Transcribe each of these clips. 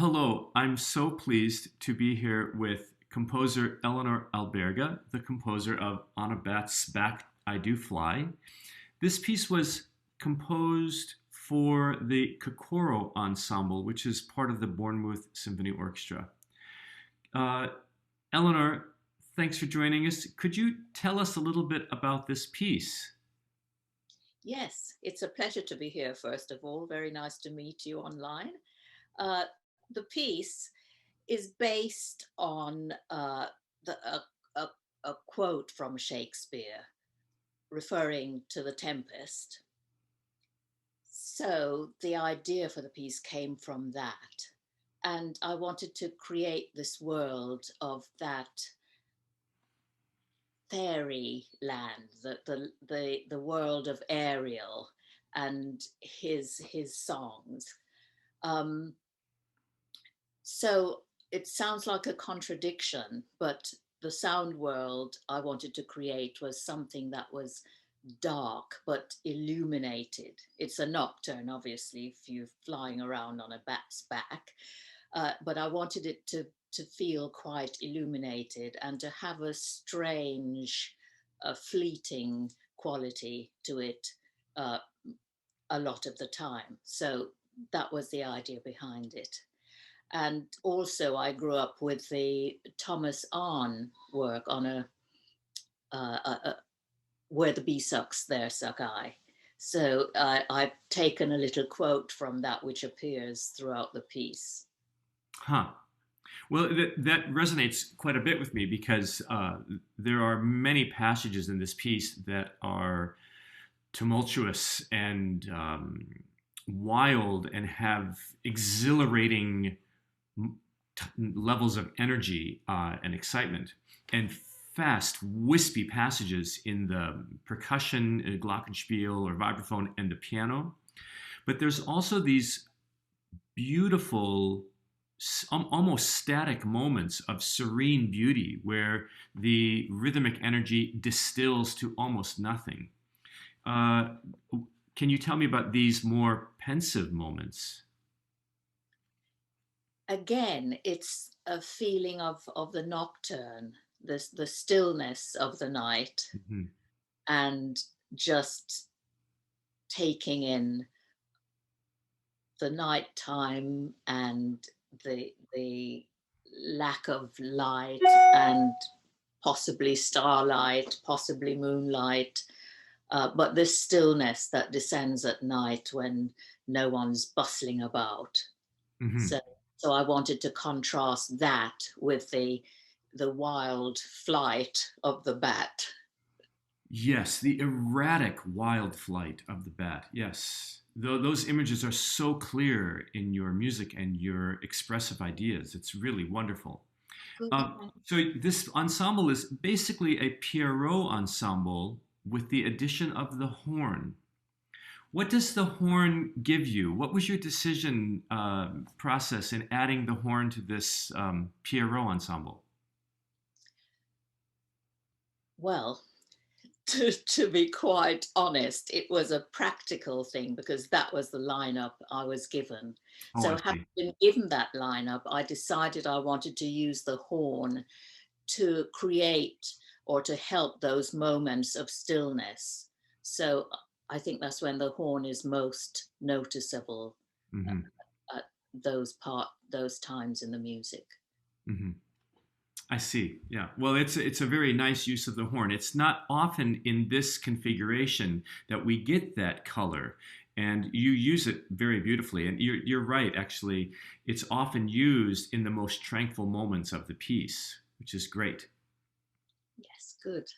Hello, I'm so pleased to be here with composer Eleanor Alberga, the composer of On a Bat's Back I Do Fly. This piece was composed for the Kokoro Ensemble, which is part of the Bournemouth Symphony Orchestra. Uh, Eleanor, thanks for joining us. Could you tell us a little bit about this piece? Yes, it's a pleasure to be here, first of all. Very nice to meet you online. Uh, the piece is based on the, a, a quote from Shakespeare referring to the Tempest. So the idea for the piece came from that. And I wanted to create this world of that fairy land, the world of Ariel and his songs. Um, so it sounds like a contradiction, but the sound world I wanted to create was something that was dark but illuminated. It's a nocturne, obviously, if you're flying around on a bat's back, but I wanted it to feel quite illuminated and to have a strange, fleeting quality to it uh, a lot of the time. So that was the idea behind it. And also, I grew up with the Thomas Arne work on a where the bee sucks, there suck I. So I've taken a little quote from that, which appears throughout the piece. Huh. Well, that resonates quite a bit with me because there are many passages in this piece that are tumultuous and wild and have exhilarating levels of energy and excitement, and fast, wispy passages in the percussion, glockenspiel or vibraphone, and the piano. But there's also these beautiful, almost static moments of serene beauty where the rhythmic energy distills to almost nothing. Uh, can you tell me about these more pensive moments? Again, it's a feeling of the nocturne, the stillness of the night, Mhm. and just taking in the nighttime and the lack of light and possibly starlight, possibly moonlight, but this stillness that descends at night when no one's bustling about. Mhm. So, so I wanted to contrast that with the wild flight of the bat. Yes, the erratic wild flight of the bat. Yes. Those images are so clear in your music and your expressive ideas. It's really wonderful. Good. So this ensemble is basically a Pierrot ensemble with the addition of the horn. What does the horn give you? What was your decision process in adding the horn to this Pierrot ensemble? Well, to be quite honest, it was a practical thing because that was the lineup I was given. Oh, I So, having see. been given that lineup, I decided I wanted to use the horn to create or to help those moments of stillness. So, I think that's when the horn is most noticeable Hmm. at those times in the music. Hmm. I see. Yeah. Well, it's a very nice use of the horn. It's not often in this configuration that we get that color, and you use it very beautifully. And you're right. Actually, it's often used in the most tranquil moments of the piece, which is great. Yes, good.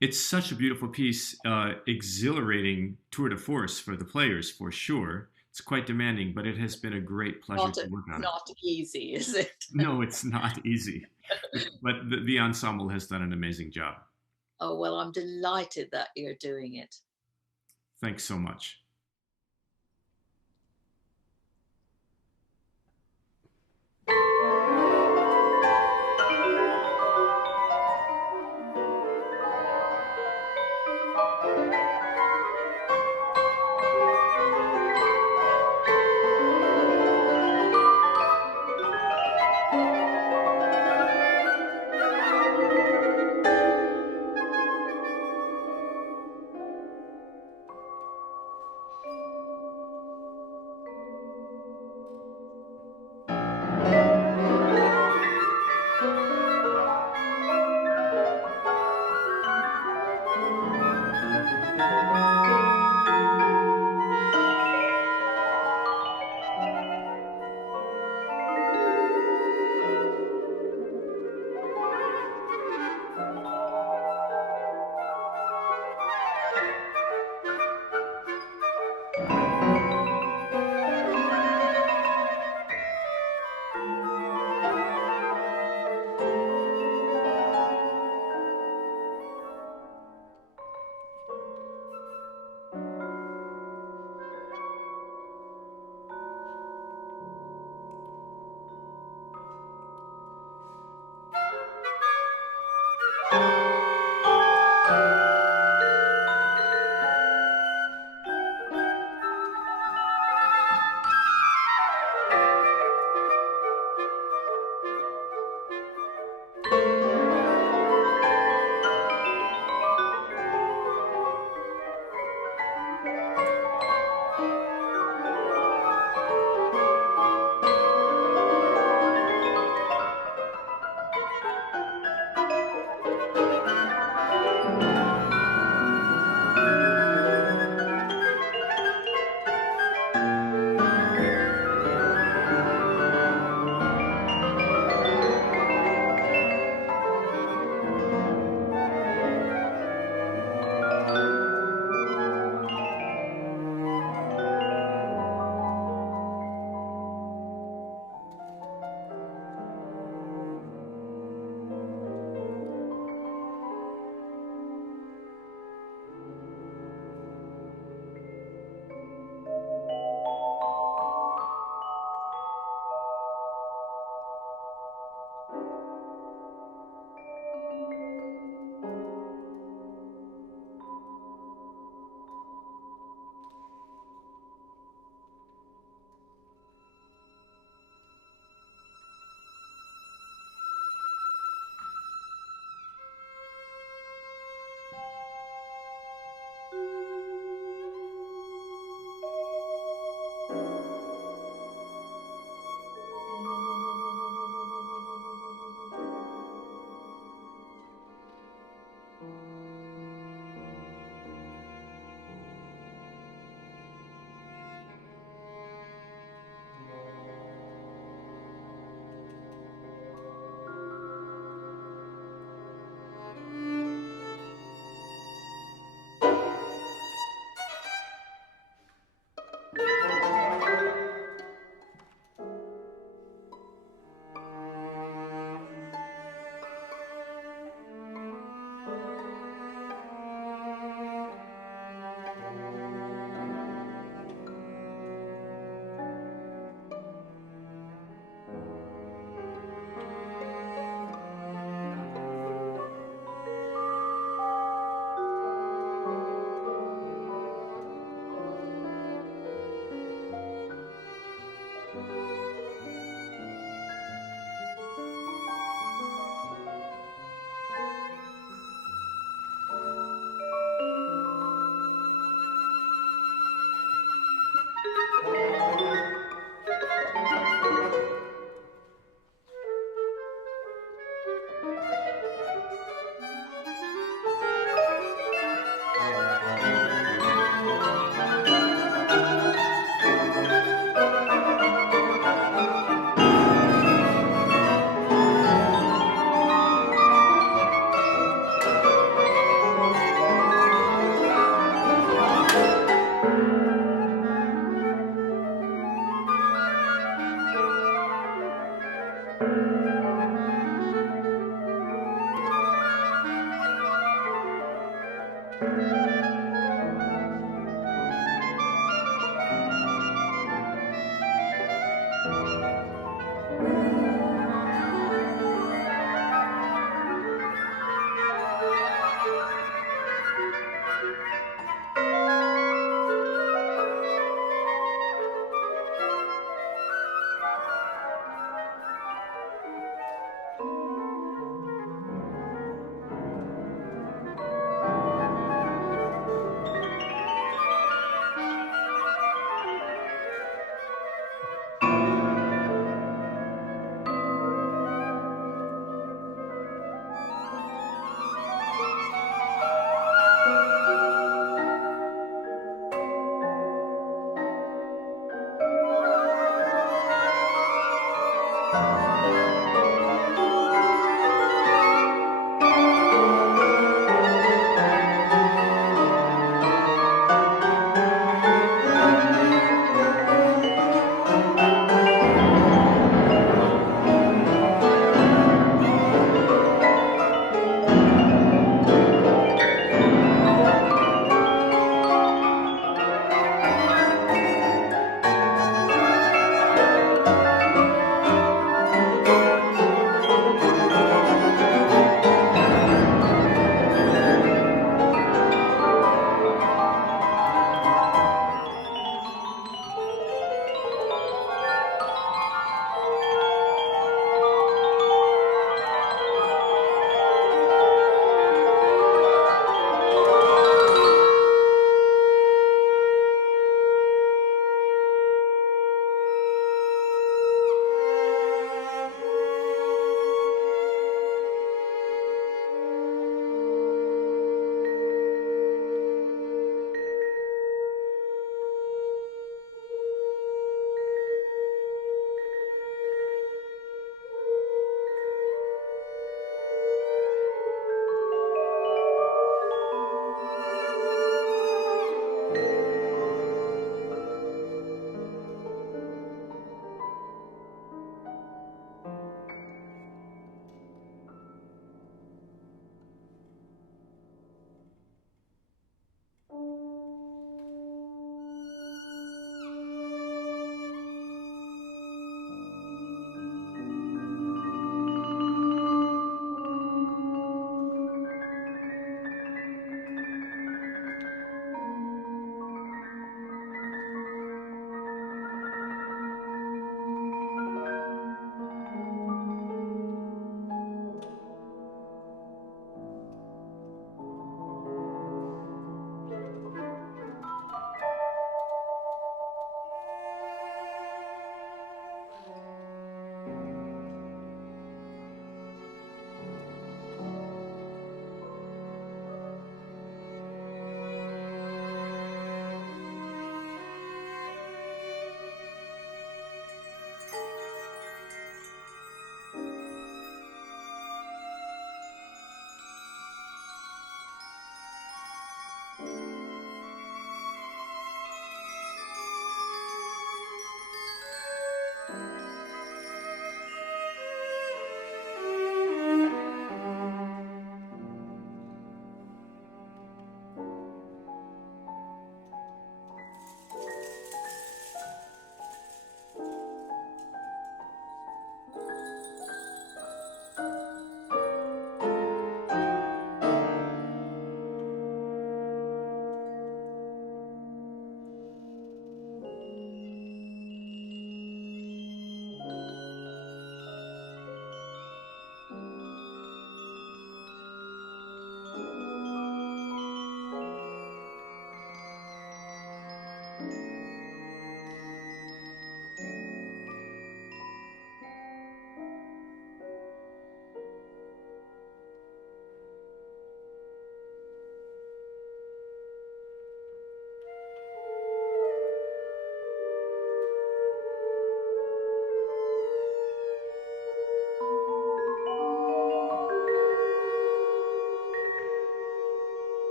It's such a beautiful piece, exhilarating tour de force for the players for sure. It's quite demanding, but it has been a great pleasure Not to work on it. not easy, is it? No, it's not easy, but the ensemble has done an amazing job. Oh, well, I'm delighted that you're doing it. Thanks so much.